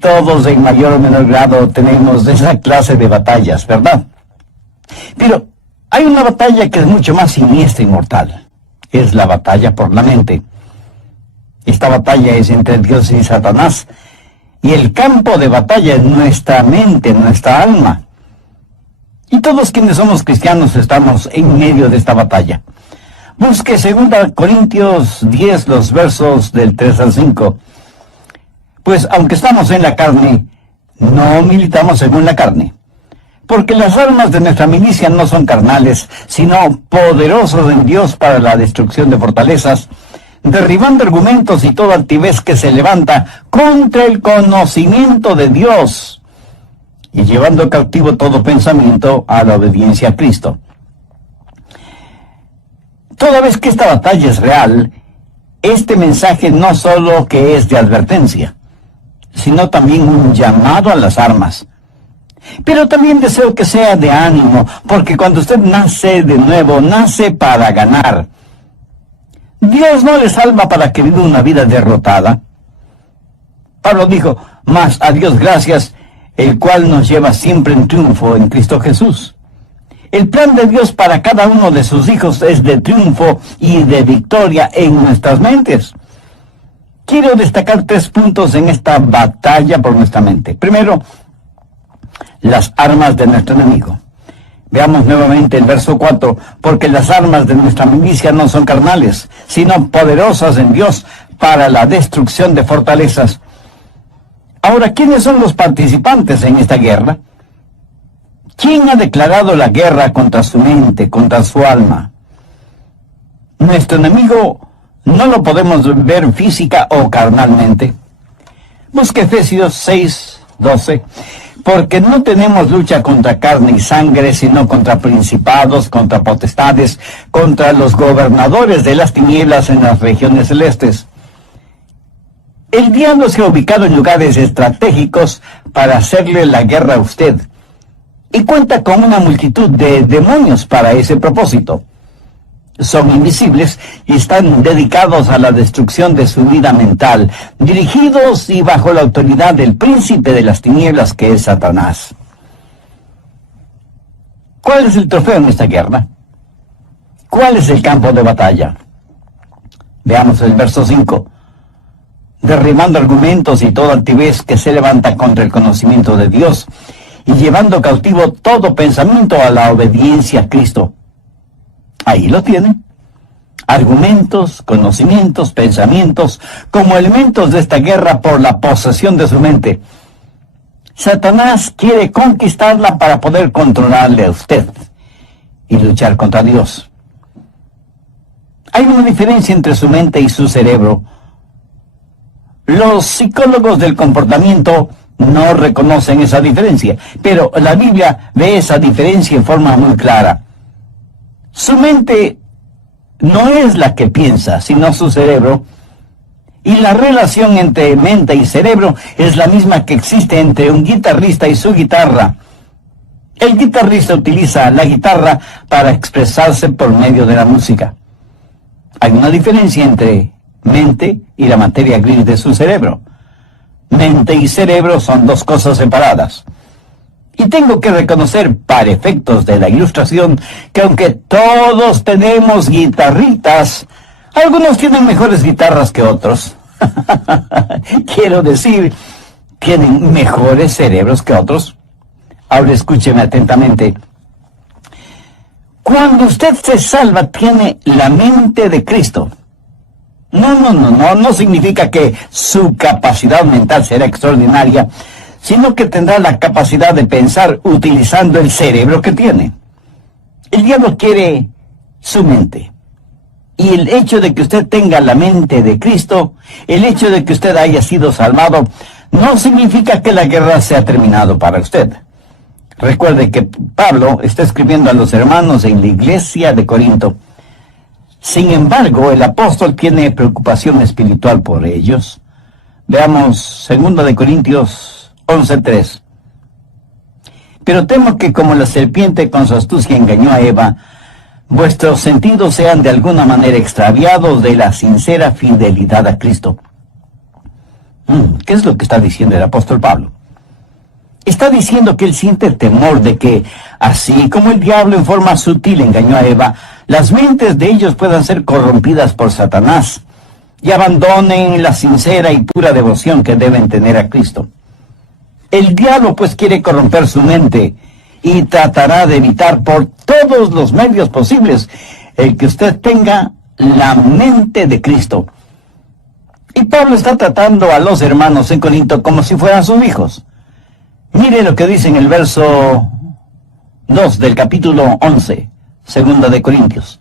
Todos en mayor o menor grado tenemos esa clase de batallas, ¿verdad? Pero hay una batalla que es mucho más siniestra y mortal. Es la batalla por la mente. Esta batalla es entre Dios y Satanás. Y el campo de batalla es nuestra mente, nuestra alma. Y todos quienes somos cristianos estamos en medio de esta batalla. Busque 2 Corintios 10, los versos del 3 al 5. Pues aunque estamos en la carne, no militamos según la carne. Porque las armas de nuestra milicia no son carnales, sino poderosos en Dios para la destrucción de fortalezas, derribando argumentos y toda altivez que se levanta contra el conocimiento de Dios, y llevando cautivo todo pensamiento a la obediencia a Cristo. Toda vez que esta batalla es real, este mensaje no solo que es de advertencia, sino también un llamado a las armas. Pero también deseo que sea de ánimo, porque cuando usted nace de nuevo, nace para ganar. Dios no le salva para que viva una vida derrotada. Pablo dijo, mas a Dios gracias, el cual nos lleva siempre en triunfo en Cristo Jesús. El plan de Dios para cada uno de sus hijos es de triunfo y de victoria en nuestras mentes. Quiero destacar 3 puntos en esta batalla por nuestra mente. Primero, las armas de nuestro enemigo. Veamos nuevamente el verso 4. Porque las armas de nuestra milicia no son carnales, sino poderosas en Dios para la destrucción de fortalezas. Ahora, ¿quiénes son los participantes en esta guerra? ¿Quién ha declarado la guerra contra su mente, contra su alma? Nuestro enemigo no lo podemos ver física o carnalmente. Busque Efesios 6:12. Porque no tenemos lucha contra carne y sangre, sino contra principados, contra potestades, contra los gobernadores de las tinieblas en las regiones celestes. El diablo se ha ubicado en lugares estratégicos para hacerle la guerra a usted, y cuenta con una multitud de demonios para ese propósito. Son invisibles y están dedicados a la destrucción de su vida mental, dirigidos y bajo la autoridad del príncipe de las tinieblas, que es Satanás. ¿Cuál es el trofeo en esta guerra? ¿Cuál es el campo de batalla? Veamos el verso 5. Derribando argumentos y toda altivez que se levanta contra el conocimiento de Dios, y llevando cautivo todo pensamiento a la obediencia a Cristo. Ahí lo tienen. Argumentos, conocimientos, pensamientos, como elementos de esta guerra por la posesión de su mente. Satanás quiere conquistarla para poder controlarle a usted y luchar contra Dios. Hay una diferencia entre su mente y su cerebro. Los psicólogos del comportamiento no reconocen esa diferencia, pero la Biblia ve esa diferencia en forma muy clara. Su mente no es la que piensa, sino su cerebro. Y la relación entre mente y cerebro es la misma que existe entre un guitarrista y su guitarra. El guitarrista utiliza la guitarra para expresarse por medio de la música. Hay una diferencia entre mente y la materia gris de su cerebro. Mente y cerebro son 2 cosas separadas. Y tengo que reconocer, para efectos de la ilustración, que aunque todos tenemos guitarritas, algunos tienen mejores guitarras que otros. Quiero decir, tienen mejores cerebros que otros. Ahora escúcheme atentamente. Cuando usted se salva, tiene la mente de Cristo. No significa que su capacidad mental será extraordinaria, sino que tendrá la capacidad de pensar utilizando el cerebro que tiene. El diablo quiere su mente. Y el hecho de que usted tenga la mente de Cristo, el hecho de que usted haya sido salvado, no significa que la guerra se ha terminado para usted. Recuerde que Pablo está escribiendo a los hermanos en la iglesia de Corinto. Sin embargo, el apóstol tiene preocupación espiritual por ellos. Veamos 2 Corintios 11:3. Pero temo que como la serpiente con su astucia engañó a Eva, vuestros sentidos sean de alguna manera extraviados de la sincera fidelidad a Cristo. ¿Qué es lo que está diciendo el apóstol Pablo? Está diciendo que él siente temor de que, así como el diablo en forma sutil engañó a Eva, las mentes de ellos puedan ser corrompidas por Satanás y abandonen la sincera y pura devoción que deben tener a Cristo. El diablo pues quiere corromper su mente y tratará de evitar por todos los medios posibles el que usted tenga la mente de Cristo. Y Pablo está tratando a los hermanos en Corinto como si fueran sus hijos. Mire lo que dice en el verso 2 del capítulo 11, segunda de Corintios.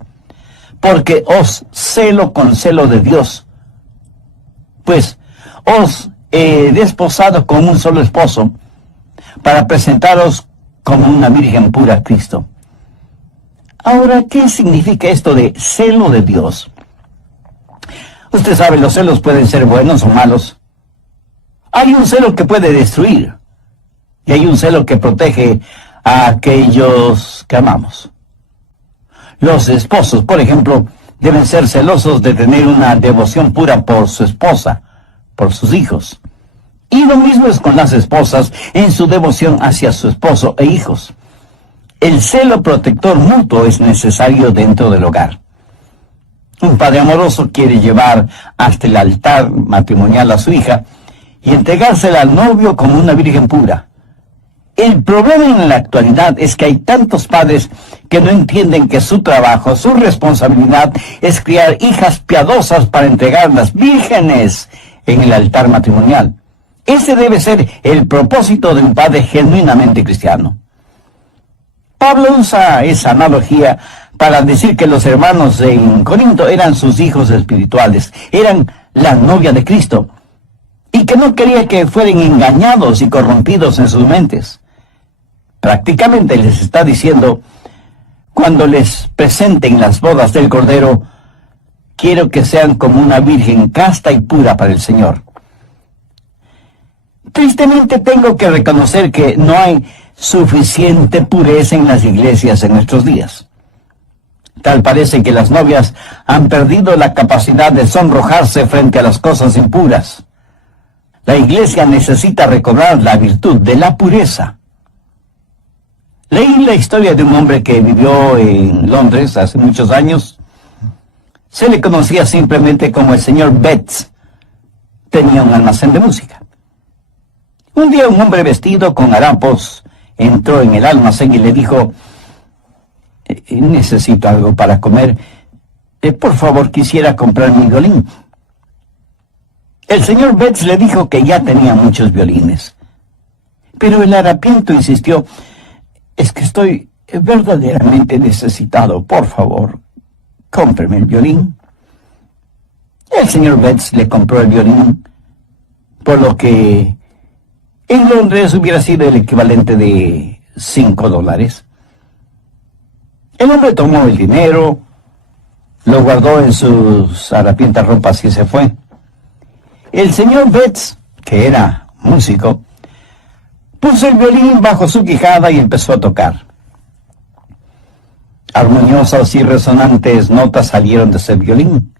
Porque os celo con celo de Dios, pues os he desposado con un solo esposo, para presentaros como una virgen pura a Cristo. Ahora, ¿qué significa esto de celo de Dios? Usted sabe, los celos pueden ser buenos o malos. Hay un celo que puede destruir, y hay un celo que protege a aquellos que amamos. Los esposos, por ejemplo, deben ser celosos de tener una devoción pura por su esposa, por sus hijos. Y lo mismo es con las esposas en su devoción hacia su esposo e hijos. El celo protector mutuo es necesario dentro del hogar. Un padre amoroso quiere llevar hasta el altar matrimonial a su hija y entregársela al novio como una virgen pura. El problema en la actualidad es que hay tantos padres que no entienden que su trabajo, su responsabilidad es criar hijas piadosas para entregarlas vírgenes en el altar matrimonial. Ese debe ser el propósito de un padre genuinamente cristiano. Pablo usa esa analogía para decir que los hermanos en Corinto eran sus hijos espirituales, eran la novia de Cristo, y que no quería que fueran engañados y corrompidos en sus mentes. Prácticamente les está diciendo, cuando les presenten las bodas del Cordero, quiero que sean como una virgen casta y pura para el Señor. Tristemente tengo que reconocer que no hay suficiente pureza en las iglesias en nuestros días. Tal parece que las novias han perdido la capacidad de sonrojarse frente a las cosas impuras. La iglesia necesita recobrar la virtud de la pureza. Leí la historia de un hombre que vivió en Londres hace muchos años. Se le conocía simplemente como el señor Betts. Tenía un almacén de música. Un día un hombre vestido con harapos entró en el almacén y le dijo, necesito algo para comer. Por favor, quisiera comprar mi violín. El señor Betts le dijo que ya tenía muchos violines. Pero el harapiento insistió, es que estoy verdaderamente necesitado. Por favor, cómpreme el violín. El señor Betts le compró el violín, por lo que en Londres hubiera sido el equivalente de $5. El hombre tomó el dinero, lo guardó en sus harapientas ropas y se fue. El señor Betts, que era músico, puso el violín bajo su quijada y empezó a tocar. Armoniosas y resonantes notas salieron de ese violín.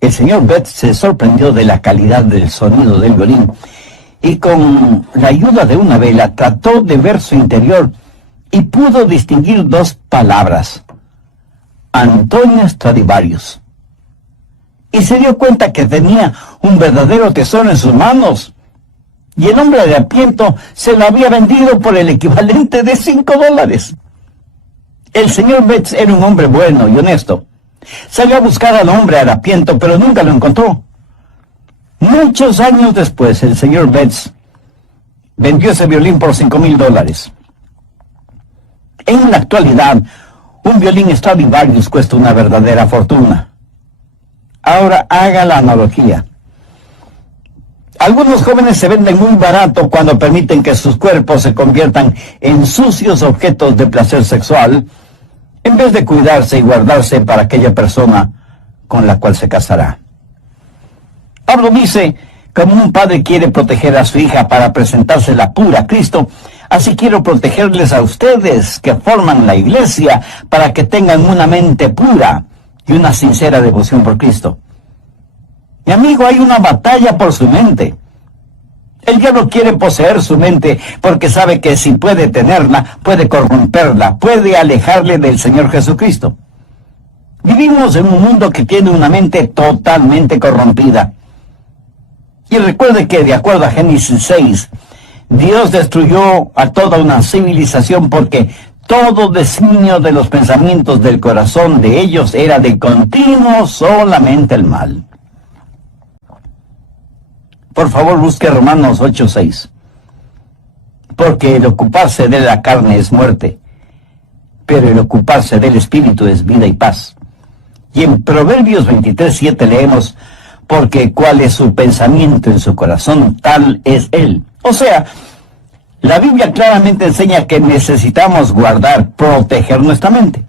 El señor Betts se sorprendió de la calidad del sonido del violín y con la ayuda de una vela trató de ver su interior y pudo distinguir dos palabras: Antonio Stradivarius. Y se dio cuenta que tenía un verdadero tesoro en sus manos. Y el hombre harapiento se lo había vendido por el equivalente de $5. El señor Betts era un hombre bueno y honesto. Salió a buscar al hombre harapiento, pero nunca lo encontró. Muchos años después, el señor Betts vendió ese violín por $5,000. En la actualidad, un violín Stradivarius cuesta una verdadera fortuna. Ahora haga la analogía. Algunos jóvenes se venden muy barato cuando permiten que sus cuerpos se conviertan en sucios objetos de placer sexual, en vez de cuidarse y guardarse para aquella persona con la cual se casará. Pablo dice, como un padre quiere proteger a su hija para presentársela pura a Cristo, así quiero protegerles a ustedes que forman la iglesia para que tengan una mente pura y una sincera devoción por Cristo. Mi amigo, hay una batalla por su mente. El diablo quiere poseer su mente porque sabe que si puede tenerla, puede corromperla, puede alejarle del Señor Jesucristo. Vivimos en un mundo que tiene una mente totalmente corrompida. Y recuerde que, de acuerdo a Génesis 6, Dios destruyó a toda una civilización porque todo designio de los pensamientos del corazón de ellos era de continuo solamente el mal. Por favor, busque Romanos 8:6. Porque el ocuparse de la carne es muerte, pero el ocuparse del Espíritu es vida y paz. Y en Proverbios 23:7 leemos, porque cuál es su pensamiento en su corazón, tal es él. O sea, la Biblia claramente enseña que necesitamos guardar, proteger nuestra mente.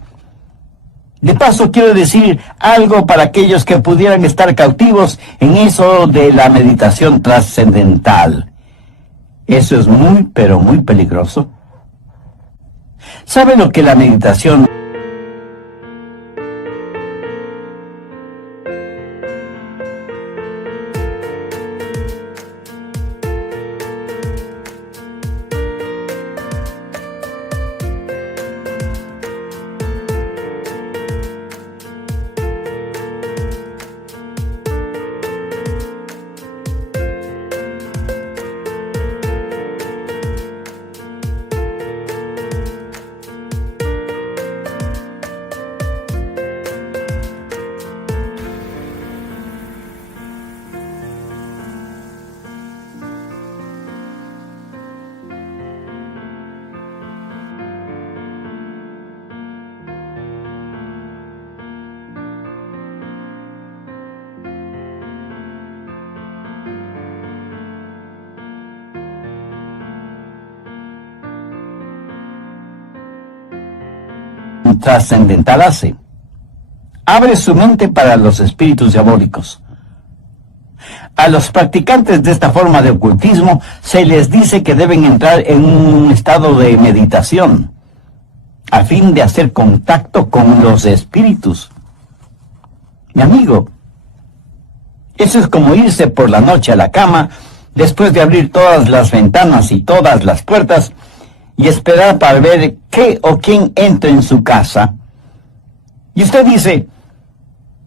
De paso, quiero decir algo para aquellos que pudieran estar cautivos en eso de la meditación trascendental. Eso es muy, pero muy peligroso. ¿Sabe lo que la meditación trascendental hace? Abre su mente para los espíritus diabólicos. A los practicantes de esta forma de ocultismo se les dice que deben entrar en un estado de meditación a fin de hacer contacto con los espíritus. Mi amigo, eso es como irse por la noche a la cama después de abrir todas las ventanas y todas las puertas y esperar para ver qué o quién entra en su casa. Y usted dice,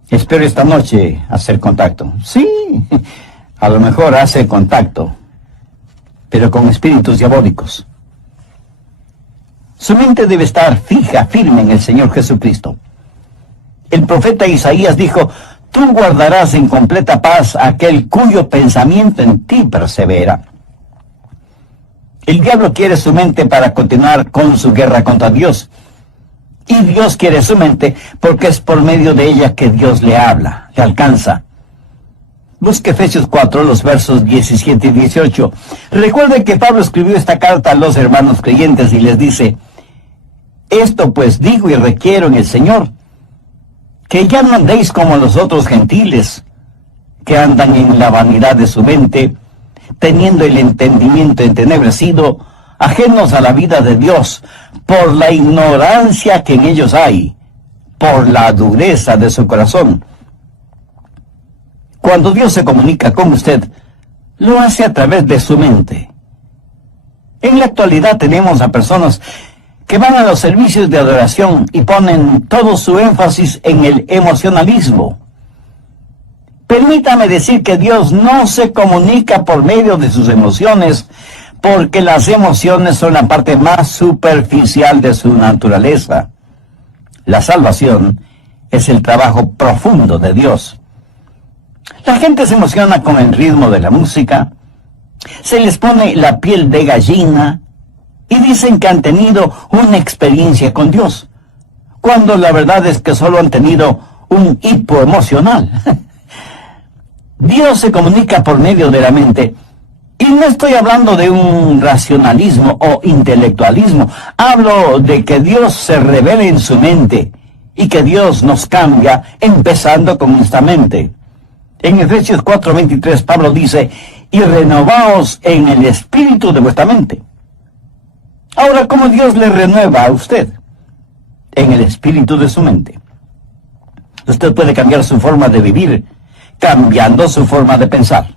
espero esta noche hacer contacto. Sí, a lo mejor hace contacto, pero con espíritus diabólicos. Su mente debe estar fija, firme en el Señor Jesucristo. El profeta Isaías dijo, tú guardarás en completa paz a aquel cuyo pensamiento en ti persevera. El diablo quiere su mente para continuar con su guerra contra Dios. Y Dios quiere su mente porque es por medio de ella que Dios le habla, le alcanza. Busque Efesios 4, los versos 17 y 18. Recuerde que Pablo escribió esta carta a los hermanos creyentes y les dice, esto pues digo y requiero en el Señor, que ya no andéis como los otros gentiles, que andan en la vanidad de su mente, teniendo el entendimiento entenebrecido, ajenos a la vida de Dios, por la ignorancia que en ellos hay, por la dureza de su corazón. Cuando Dios se comunica con usted, lo hace a través de su mente. En la actualidad tenemos a personas que van a los servicios de adoración y ponen todo su énfasis en el emocionalismo. Permítame decir que Dios no se comunica por medio de sus emociones, porque las emociones son la parte más superficial de su naturaleza. La salvación es el trabajo profundo de Dios. La gente se emociona con el ritmo de la música, se les pone la piel de gallina y dicen que han tenido una experiencia con Dios, cuando la verdad es que solo han tenido un hipo emocional. Dios se comunica por medio de la mente, y no estoy hablando de un racionalismo o intelectualismo, hablo de que Dios se revela en su mente, y que Dios nos cambia empezando con nuestra mente. En Efesios 4:23 Pablo dice, y renovaos en el espíritu de vuestra mente. Ahora, ¿cómo Dios le renueva a usted? En el espíritu de su mente. Usted puede cambiar su forma de vivir, cambiando su forma de pensar.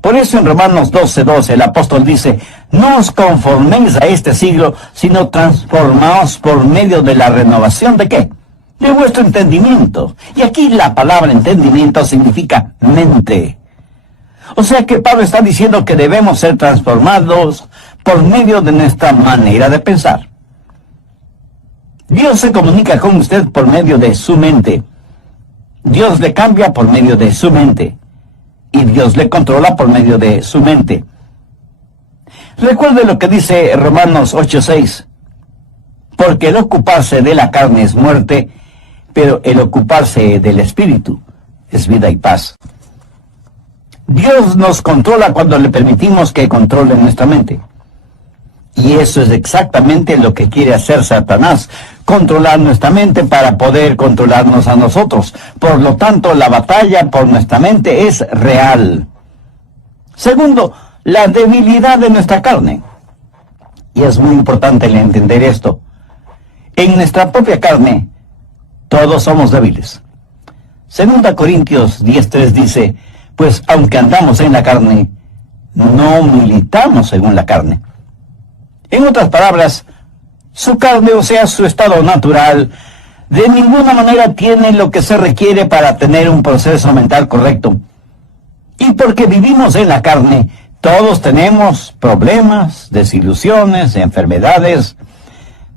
Por eso en Romanos 12:12 el apóstol dice, no os conforméis a este siglo, sino transformaos por medio de la renovación ¿de qué? De vuestro entendimiento. Y aquí la palabra entendimiento significa mente. O sea que Pablo está diciendo que debemos ser transformados por medio de nuestra manera de pensar. Dios se comunica con usted por medio de su mente. Dios le cambia por medio de su mente. Y Dios le controla por medio de su mente. Recuerde lo que dice Romanos 8:6. Porque el ocuparse de la carne es muerte, pero el ocuparse del espíritu es vida y paz. Dios nos controla cuando le permitimos que controle nuestra mente. Y eso es exactamente lo que quiere hacer Satanás, controlar nuestra mente para poder controlarnos a nosotros. Por lo tanto, la batalla por nuestra mente es real. Segundo, la debilidad de nuestra carne. Y es muy importante el entender esto. En nuestra propia carne, todos somos débiles. 2 Corintios 10:3 dice, pues aunque andamos en la carne, no militamos según la carne. En otras palabras, su carne, o sea, su estado natural, de ninguna manera tiene lo que se requiere para tener un proceso mental correcto. Y porque vivimos en la carne, todos tenemos problemas, desilusiones, enfermedades,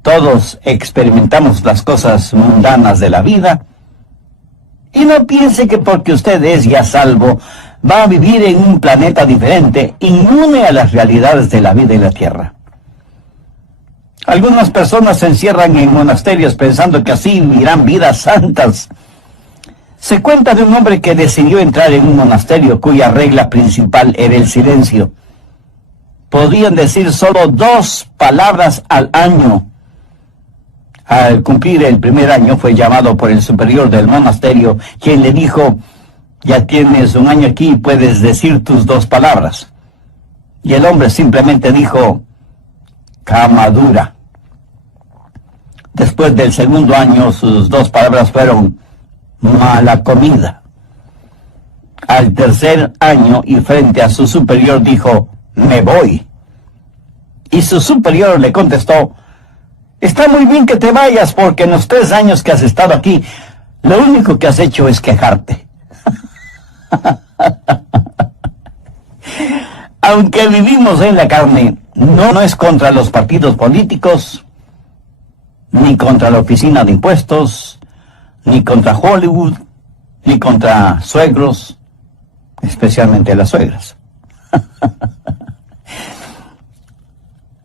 todos experimentamos las cosas mundanas de la vida. Y no piense que porque usted es ya salvo, va a vivir en un planeta diferente, inmune a las realidades de la vida en la tierra. Algunas personas se encierran en monasterios pensando que así vivirán vidas santas. Se cuenta de un hombre que decidió entrar en un monasterio cuya regla principal era el silencio. Podían decir solo 2 palabras al año. Al cumplir el primer año fue llamado por el superior del monasterio, quien le dijo, ya tienes 1 año aquí y puedes decir tus 2 palabras. Y el hombre simplemente dijo, cama dura. Después del segundo año, sus 2 palabras fueron mala comida. Al tercer año y frente a su superior dijo, me voy. Y su superior le contestó, está muy bien que te vayas porque en los 3 años que has estado aquí, lo único que has hecho es quejarte. Aunque vivimos en la carne, no es contra los partidos políticos, ni contra la oficina de impuestos, ni contra Hollywood, ni contra suegros, especialmente las suegras.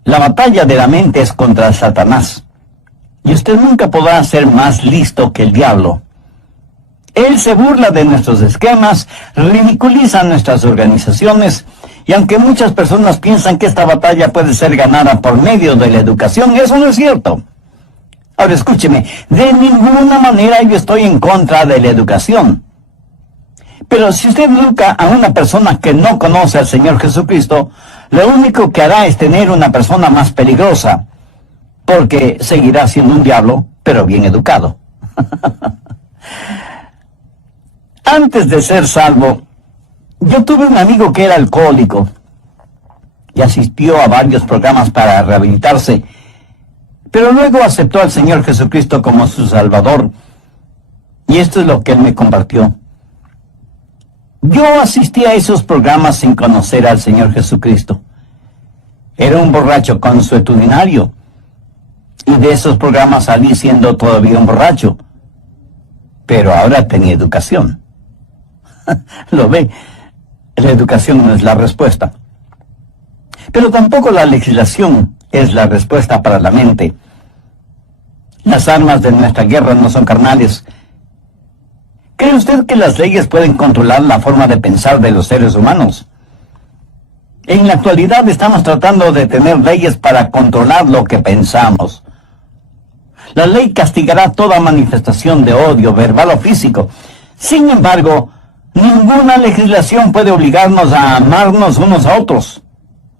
La batalla de la mente es contra Satanás, y usted nunca podrá ser más listo que el diablo. Él se burla de nuestros esquemas, ridiculiza nuestras organizaciones, y aunque muchas personas piensan que esta batalla puede ser ganada por medio de la educación, eso no es cierto. Ahora escúcheme, de ninguna manera yo estoy en contra de la educación. Pero si usted educa a una persona que no conoce al Señor Jesucristo, lo único que hará es tener una persona más peligrosa, porque seguirá siendo un diablo, pero bien educado. Antes de ser salvo, yo tuve un amigo que era alcohólico y asistió a varios programas para rehabilitarse, pero luego aceptó al Señor Jesucristo como su Salvador, y esto es lo que él me compartió. Yo asistí a esos programas sin conocer al Señor Jesucristo. Era un borracho consuetudinario, y de esos programas salí siendo todavía un borracho, pero ahora tenía educación. Lo ve, la educación no es la respuesta. Pero tampoco la legislación es la respuesta para la mente. Las armas de nuestra guerra no son carnales. ¿Cree usted que las leyes pueden controlar la forma de pensar de los seres humanos? En la actualidad estamos tratando de tener leyes para controlar lo que pensamos. La ley castigará toda manifestación de odio, verbal o físico. Sin embargo, ninguna legislación puede obligarnos a amarnos unos a otros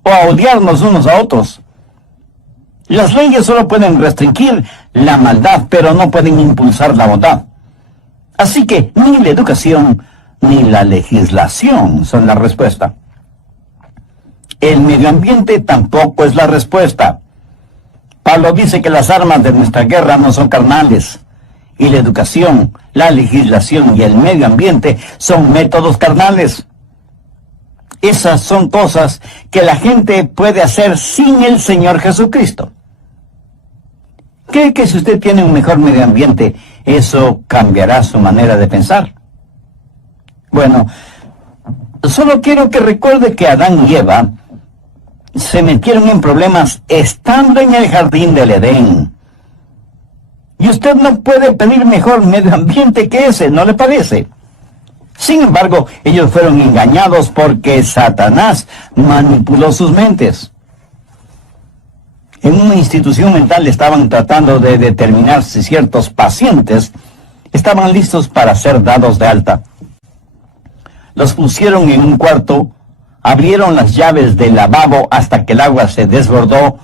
o a odiarnos unos a otros. Las leyes solo pueden restringir la maldad, pero no pueden impulsar la bondad. Así que ni la educación ni la legislación son la respuesta. El medio ambiente tampoco es la respuesta. Pablo dice que las armas de nuestra guerra no son carnales, y la educación, la legislación y el medio ambiente son métodos carnales. Esas son cosas que la gente puede hacer sin el Señor Jesucristo. ¿Cree que si usted tiene un mejor medio ambiente, eso cambiará su manera de pensar? Bueno, solo quiero que recuerde que Adán y Eva se metieron en problemas estando en el jardín del Edén. Y usted no puede pedir mejor medio ambiente que ese, ¿no le parece? Sin embargo, ellos fueron engañados porque Satanás manipuló sus mentes. En una institución mental estaban tratando de determinar si ciertos pacientes estaban listos para ser dados de alta. Los pusieron en un cuarto, abrieron las llaves del lavabo hasta que el agua se desbordó,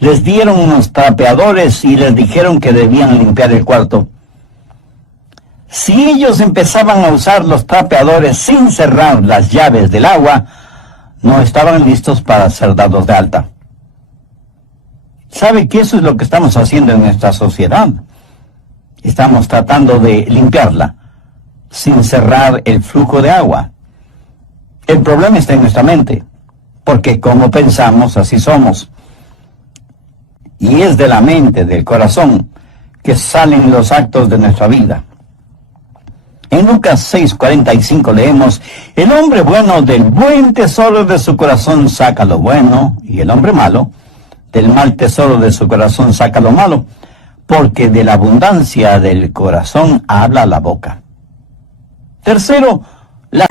les dieron unos trapeadores y les dijeron que debían limpiar el cuarto. Si ellos empezaban a usar los trapeadores sin cerrar las llaves del agua, no estaban listos para ser dados de alta. ¿Sabe que eso es lo que estamos haciendo en nuestra sociedad? Estamos tratando de limpiarla sin cerrar el flujo de agua. El problema está en nuestra mente, porque como pensamos, así somos. Y es de la mente, del corazón, que salen los actos de nuestra vida. En Lucas 6:45 leemos: el hombre bueno del buen tesoro de su corazón saca lo bueno, y el hombre malo del mal tesoro de su corazón saca lo malo, porque de la abundancia del corazón habla la boca. Tercero, las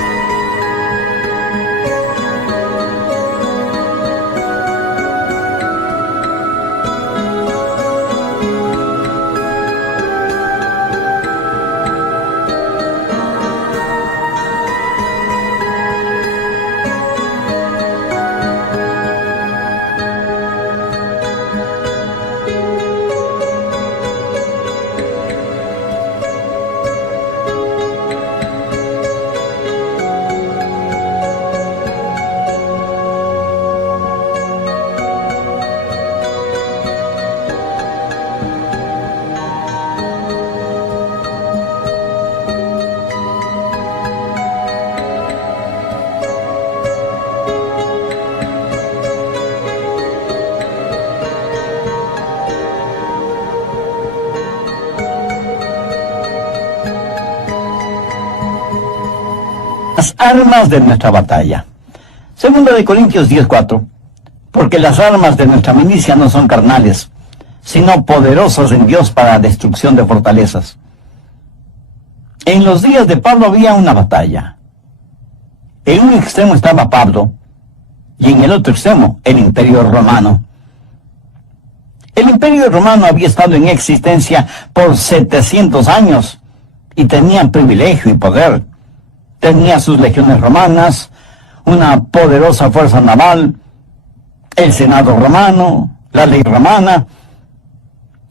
armas de nuestra batalla. Segunda de Corintios 10:4. Porque las armas de nuestra milicia no son carnales, sino poderosas en Dios para la destrucción de fortalezas. En los días de Pablo había una batalla. En un extremo estaba Pablo, y en el otro extremo el Imperio Romano. El Imperio Romano había estado en existencia por 700 años, y tenía privilegio y poder. Tenía sus legiones romanas, una poderosa fuerza naval, el Senado romano, la ley romana,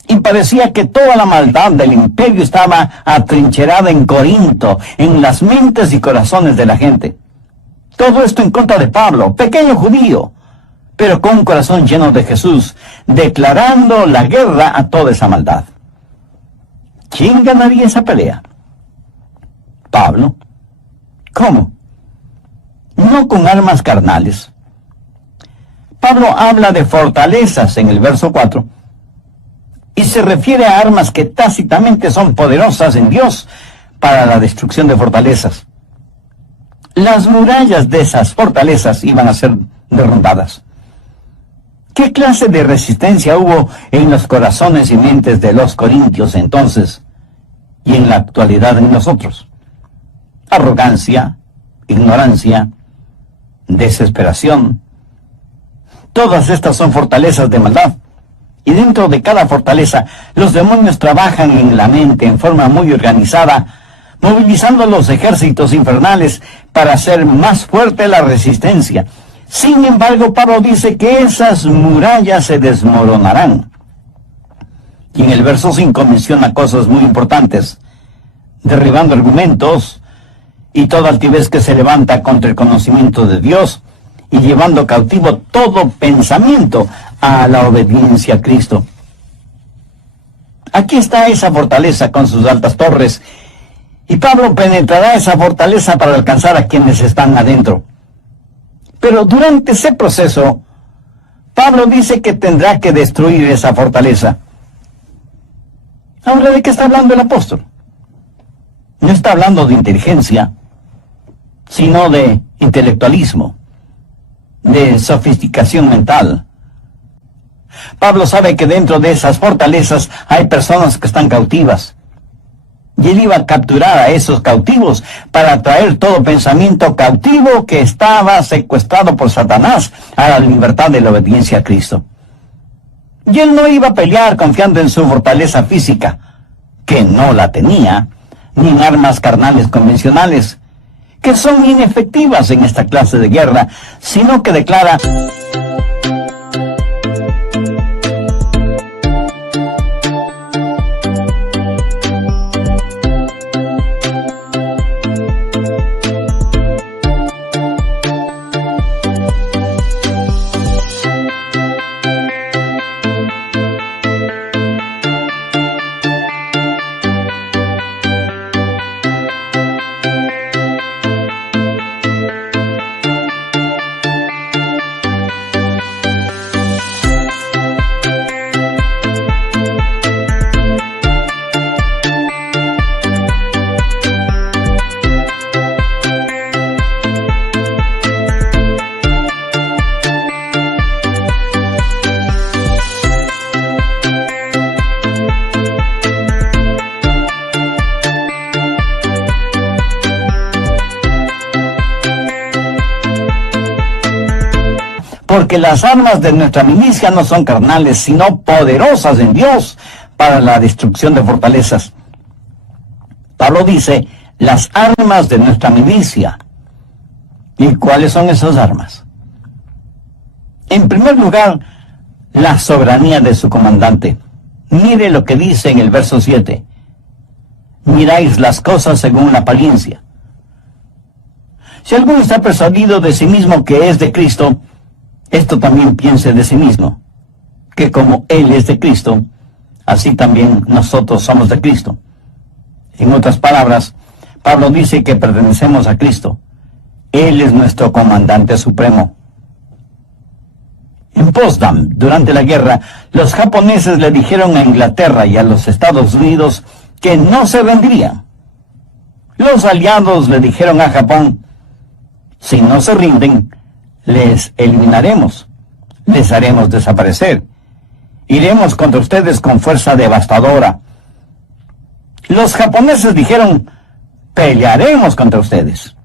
y parecía que toda la maldad del imperio estaba atrincherada en Corinto, en las mentes y corazones de la gente. Todo esto en contra de Pablo, pequeño judío, pero con un corazón lleno de Jesús, declarando la guerra a toda esa maldad. ¿Quién ganaría esa pelea? Pablo. ¿Cómo? No con armas carnales. Pablo habla de fortalezas en el verso 4 y se refiere a armas que tácitamente son poderosas en Dios para la destrucción de fortalezas. Las murallas de esas fortalezas iban a ser derrumbadas. ¿Qué clase de resistencia hubo en los corazones y mentes de los corintios entonces y en la actualidad en nosotros? Arrogancia, ignorancia, desesperación. Todas estas son fortalezas de maldad. Y dentro de cada fortaleza, los demonios trabajan en la mente en forma muy organizada, movilizando los ejércitos infernales para hacer más fuerte la resistencia. Sin embargo, Pablo dice que esas murallas se desmoronarán. Y en el verso 5 menciona cosas muy importantes, derribando argumentos, y toda altivez que se levanta contra el conocimiento de Dios, y llevando cautivo todo pensamiento a la obediencia a Cristo. Aquí está esa fortaleza con sus altas torres, y Pablo penetrará esa fortaleza para alcanzar a quienes están adentro. Pero durante ese proceso, Pablo dice que tendrá que destruir esa fortaleza. Ahora, ¿de qué está hablando el apóstol? No está hablando de inteligencia, sino de intelectualismo, de sofisticación mental. Pablo sabe que dentro de esas fortalezas hay personas que están cautivas. Y él iba a capturar a esos cautivos para traer todo pensamiento cautivo que estaba secuestrado por Satanás a la libertad de la obediencia a Cristo. Y él no iba a pelear confiando en su fortaleza física, que no la tenía, ni en armas carnales convencionales, que son inefectivas en esta clase de guerra, sino que declara: porque las armas de nuestra milicia no son carnales, sino poderosas en Dios para la destrucción de fortalezas. Pablo dice, las armas de nuestra milicia. ¿Y cuáles son esas armas? En primer lugar, la soberanía de su comandante. Mire lo que dice en el verso 7. Miráis las cosas según la apariencia. Si alguno está persuadido de sí mismo que es de Cristo, esto también piense de sí mismo, que como Él es de Cristo, así también nosotros somos de Cristo. En otras palabras, Pablo dice que pertenecemos a Cristo. Él es nuestro comandante supremo. En Potsdam, durante la guerra, los japoneses le dijeron a Inglaterra y a los Estados Unidos que no se rendirían. Los aliados le dijeron a Japón: si no se rinden, les eliminaremos, les haremos desaparecer, iremos contra ustedes con fuerza devastadora. Los japoneses dijeron: pelearemos contra ustedes.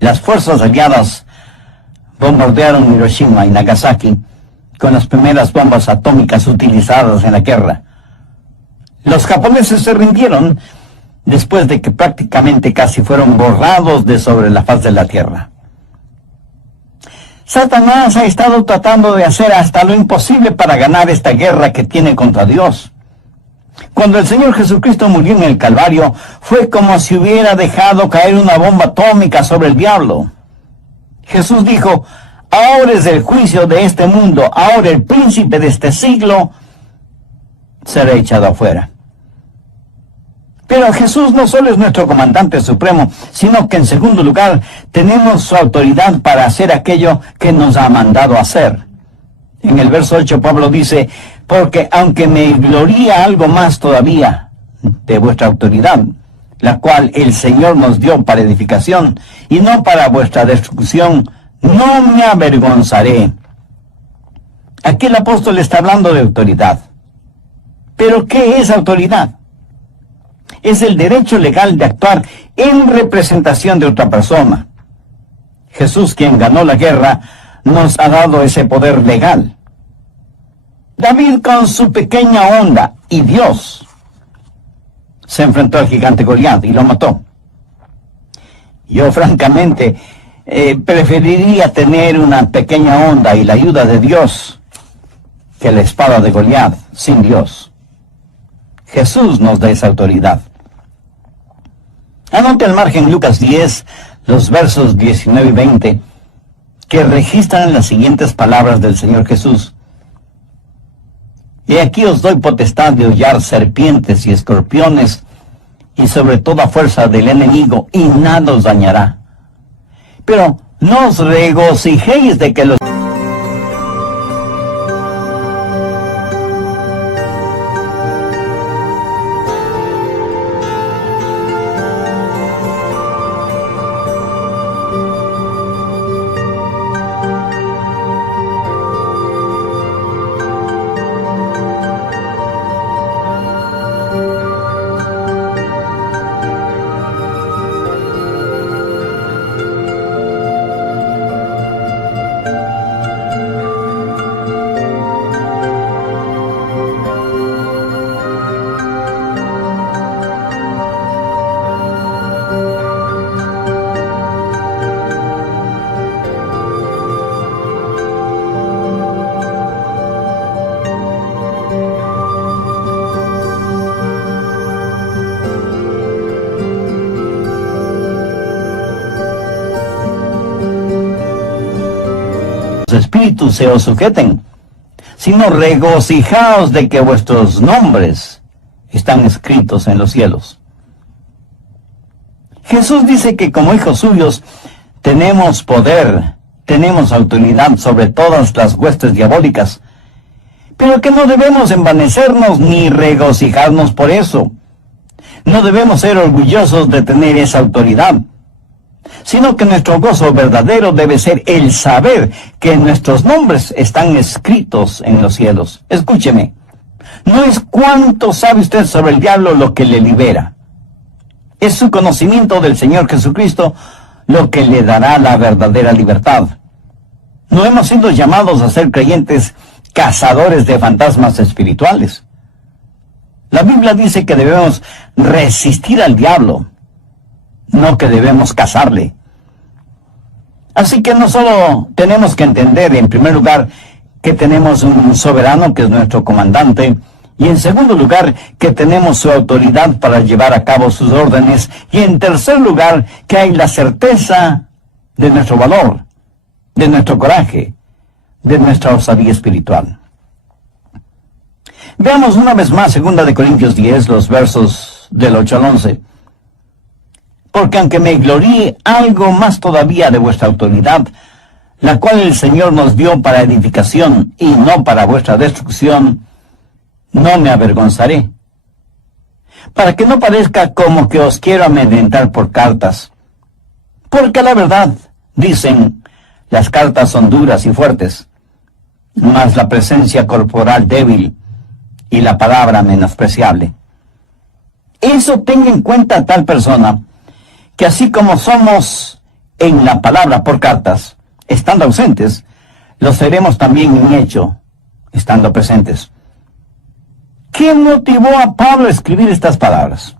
Las fuerzas aliadas bombardearon Hiroshima y Nagasaki con las primeras bombas atómicas utilizadas en la guerra. Los japoneses se rindieron después de que prácticamente casi fueron borrados de sobre la faz de la tierra. Satanás ha estado tratando de hacer hasta lo imposible para ganar esta guerra que tiene contra Dios. Cuando el Señor Jesucristo murió en el Calvario, fue como si hubiera dejado caer una bomba atómica sobre el diablo. Jesús dijo: ahora es el juicio de este mundo, ahora el príncipe de este siglo será echado afuera. Pero Jesús no solo es nuestro comandante supremo, sino que en segundo lugar tenemos su autoridad para hacer aquello que nos ha mandado hacer. En el verso 8 Pablo dice: porque aunque me gloría algo más todavía de vuestra autoridad, la cual el Señor nos dio para edificación y no para vuestra destrucción, no me avergonzaré. Aquí el apóstol está hablando de autoridad. ¿Pero qué es autoridad? Es el derecho legal de actuar en representación de otra persona. Jesús, quien ganó la guerra, nos ha dado ese poder legal. David, con su pequeña onda, y Dios, se enfrentó al gigante Goliat y lo mató. Yo, francamente, preferiría tener una pequeña onda y la ayuda de Dios que la espada de Goliat sin Dios. Jesús nos da esa autoridad. Anote al margen Lucas 10, los versos 19 y 20, que registran las siguientes palabras del Señor Jesús. Y aquí os doy potestad de hollar serpientes y escorpiones, y sobre toda fuerza del enemigo, y nada os dañará. Pero no os regocijéis de que los espíritus se os sujeten, sino regocijaos de que vuestros nombres están escritos en los cielos. Jesús dice que como hijos suyos tenemos poder, tenemos autoridad sobre todas las huestes diabólicas, pero que no debemos envanecernos ni regocijarnos por eso. No debemos ser orgullosos de tener esa autoridad, sino que nuestro gozo verdadero debe ser el saber que nuestros nombres están escritos en los cielos. Escúcheme, no es cuánto sabe usted sobre el diablo lo que le libera. Es su conocimiento del Señor Jesucristo lo que le dará la verdadera libertad. No hemos sido llamados a ser creyentes cazadores de fantasmas espirituales. La Biblia dice que debemos resistir al diablo, no que debemos cazarle. Así que no solo tenemos que entender, en primer lugar, que tenemos un soberano que es nuestro comandante, y en segundo lugar, que tenemos su autoridad para llevar a cabo sus órdenes, y en tercer lugar, que hay la certeza de nuestro valor, de nuestro coraje, de nuestra osadía espiritual. Veamos una vez más 2 Corintios 10, los versos del 8 al 11. Porque aunque me gloríe algo más todavía de vuestra autoridad, la cual el Señor nos dio para edificación y no para vuestra destrucción, no me avergonzaré, para que no parezca como que os quiero amedrentar por cartas. Porque la verdad, dicen, las cartas son duras y fuertes, mas la presencia corporal débil y la palabra menospreciable. Eso tenga en cuenta tal persona, que así como somos en la palabra por cartas, estando ausentes, lo seremos también en hecho, estando presentes. ¿Qué motivó a Pablo a escribir estas palabras?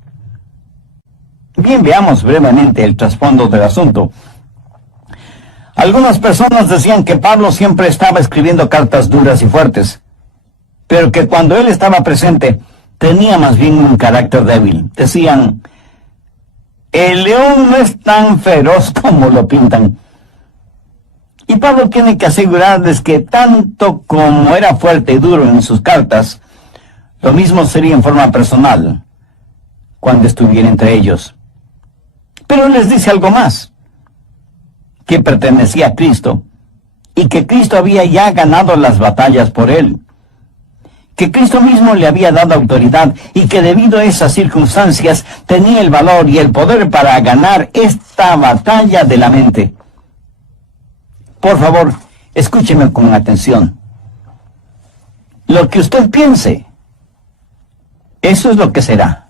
Bien, veamos brevemente el trasfondo del asunto. Algunas personas decían que Pablo siempre estaba escribiendo cartas duras y fuertes, pero que cuando él estaba presente, tenía más bien un carácter débil. Decían, el león no es tan feroz como lo pintan. Y Pablo tiene que asegurarles que tanto como era fuerte y duro en sus cartas, lo mismo sería en forma personal, cuando estuviera entre ellos. Pero les dice algo más, que pertenecía a Cristo, y que Cristo había ya ganado las batallas por él, que Cristo mismo le había dado autoridad, y que debido a esas circunstancias tenía el valor y el poder para ganar esta batalla de la mente. Por favor, escúcheme con atención. Lo que usted piense, eso es lo que será.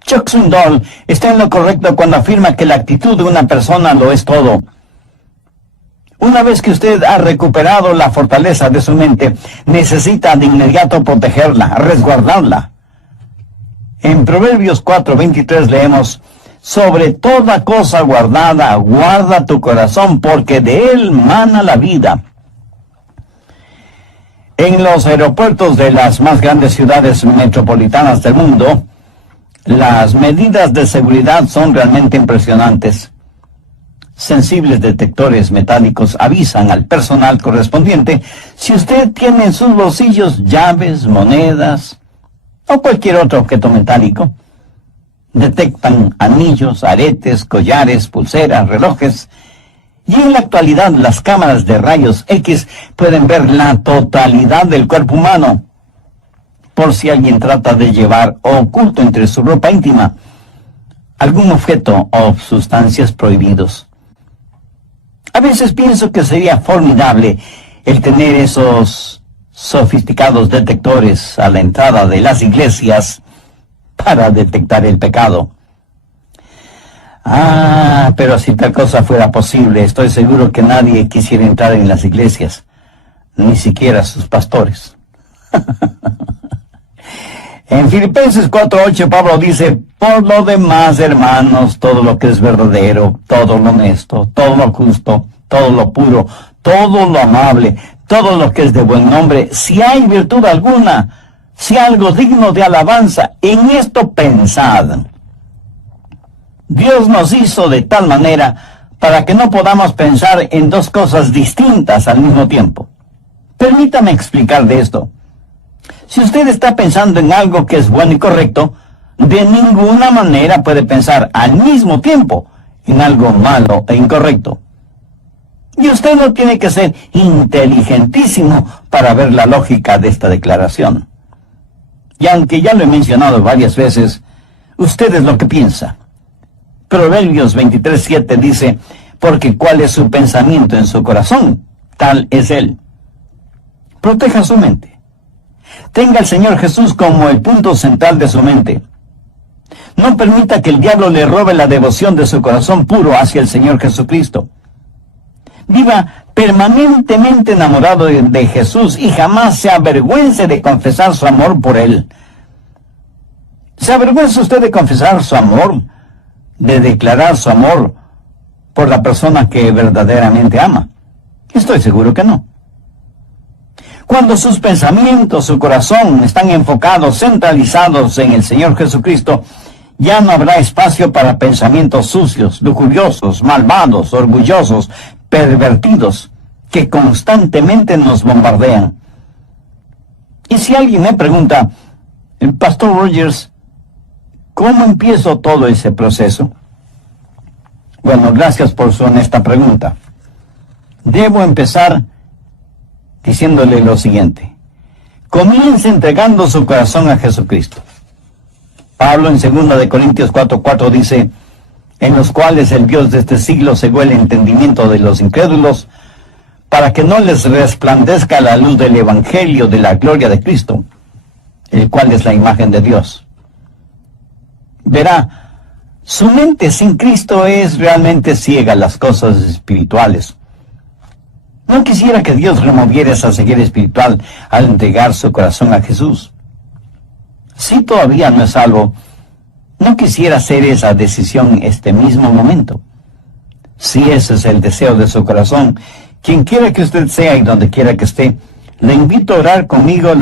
Chuck Swindoll está en lo correcto cuando afirma que la actitud de una persona lo es todo. Una vez que usted ha recuperado la fortaleza de su mente, necesita de inmediato protegerla, resguardarla. En Proverbios 4:23 leemos, sobre toda cosa guardada, guarda tu corazón, porque de él mana la vida. En los aeropuertos de las más grandes ciudades metropolitanas del mundo, Las medidas de seguridad son realmente impresionantes. Sensibles detectores metálicos avisan al personal correspondiente si usted tiene en sus bolsillos llaves, monedas o cualquier otro objeto metálico. Detectan anillos, aretes, collares, pulseras, relojes. Y en la actualidad las cámaras de rayos X pueden ver la totalidad del cuerpo humano. Por si alguien trata de llevar oculto entre su ropa íntima algún objeto o sustancias prohibidos. A veces pienso que sería formidable el tener esos sofisticados detectores a la entrada de las iglesias para detectar el pecado. Pero si tal cosa fuera posible, estoy seguro que nadie quisiera entrar en las iglesias, ni siquiera sus pastores. En Filipenses 4:8 Pablo dice: por lo demás, hermanos, todo lo que es verdadero, todo lo honesto, todo lo justo, todo lo puro, todo lo amable, todo lo que es de buen nombre, si hay virtud alguna, si algo digno de alabanza, en esto pensad. Dios nos hizo de tal manera para que no podamos pensar en dos cosas distintas al mismo tiempo. Permítame explicar de esto. Si usted está pensando en algo que es bueno y correcto, de ninguna manera puede pensar al mismo tiempo en algo malo e incorrecto. Y usted no tiene que ser inteligentísimo para ver la lógica de esta declaración. Y aunque ya lo he mencionado varias veces, usted es lo que piensa. Proverbios 23:7 dice: porque cuál es su pensamiento en su corazón, tal es él. Proteja su mente. Tenga al Señor Jesús como el punto central de su mente. No permita que el diablo le robe la devoción de su corazón puro hacia el Señor Jesucristo. Viva permanentemente enamorado de Jesús y jamás se avergüence de confesar su amor por Él. ¿Se avergüenza usted de confesar su amor, de declarar su amor por la persona que verdaderamente ama? Estoy seguro que no. Cuando sus pensamientos, su corazón están enfocados, centralizados en el Señor Jesucristo, ya no habrá espacio para pensamientos sucios, lujuriosos, malvados, orgullosos, pervertidos, que constantemente nos bombardean. Y si alguien me pregunta: Pastor Rogers, ¿cómo empiezo todo ese proceso? Bueno, gracias por su honesta pregunta. Debo empezar diciéndole lo siguiente: comience entregando su corazón a Jesucristo. Pablo en 2 Corintios 4:4 dice: en los cuales el Dios de este siglo cegó el entendimiento de los incrédulos, para que no les resplandezca la luz del Evangelio de la gloria de Cristo, el cual es la imagen de Dios. Verá, su mente sin Cristo es realmente ciega a las cosas espirituales. No quisiera que Dios removiera esa ceguera espiritual al entregar su corazón a Jesús. Si todavía no es salvo, no quisiera hacer esa decisión este mismo momento. Si ese es el deseo de su corazón, quien quiera que usted sea y donde quiera que esté, le invito a orar conmigo.